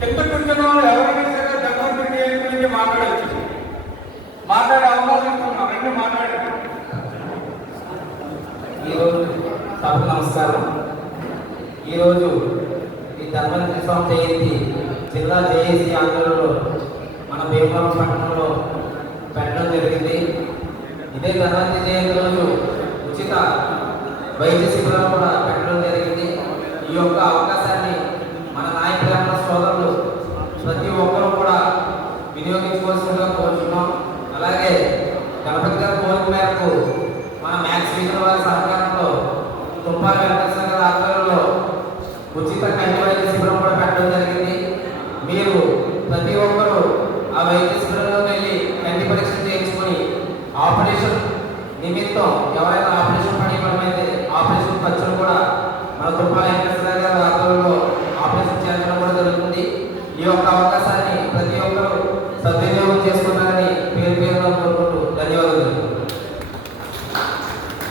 కింద కూర్చున్న వాళ్ళు ఎవరైనా సరే ధన్వంతరి జయంతి గురించి మాట్లాడచ్చు. మాట్లాడే అవకాశం ఇస్తున్నాం. రెండు మాట్లాడారు. ఈరోజు సభకు నమస్కారం. ఈరోజు ఈ ధన్వంతరి స్వామి జయంతి జిల్లా జేఏసీ ఆధ్వర్యంలో మన భీమవరం పట్టణంలో పెట్టడం జరిగింది. ఇదే ధన్వంతరి జయంతి రోజు ఉచిత వైద్య శిబిరం కూడా పెట్టడం జరిగింది. ఈ యొక్క అవకాశాన్ని మన నాయకుల సోదరులు ప్రతి ఒక్కరూ కూడా వినియోగించుకోవాల్సిందిగా కోరుతున్నాం. అలాగే గణపతి గారి కోరిక మేరకు మన మ్యాథ్స్ టీచర్ వారి సహకారంలో తుప్పాల వెంకటేశ్వర గారి ఆధ్వర్యంలో ఉచిత కంటి వైద్య శిబిరం కూడా పెట్టడం జరిగింది. మీరు ప్రతి ఒక్కరూ ఆ వైద్య శిబిరంలోకి వెళ్ళి కంటి పరీక్ష చేయించుకొని ఆపరేషన్ నిమిత్తం ఎవరైనా ఆపరేషన్ పడిపోవడమైతే ఆపరేషన్ ఖర్చులు కూడా మన తుప్పాల వెంకటేశ్వర గారి ఆధ్వర్యంలో ఆపరేషన్ చేయించడం కూడా జరుగుతుంది. ఈ యొక్క అవకాశాన్ని ప్రతి ఒక్కరూ సద్వినియోగం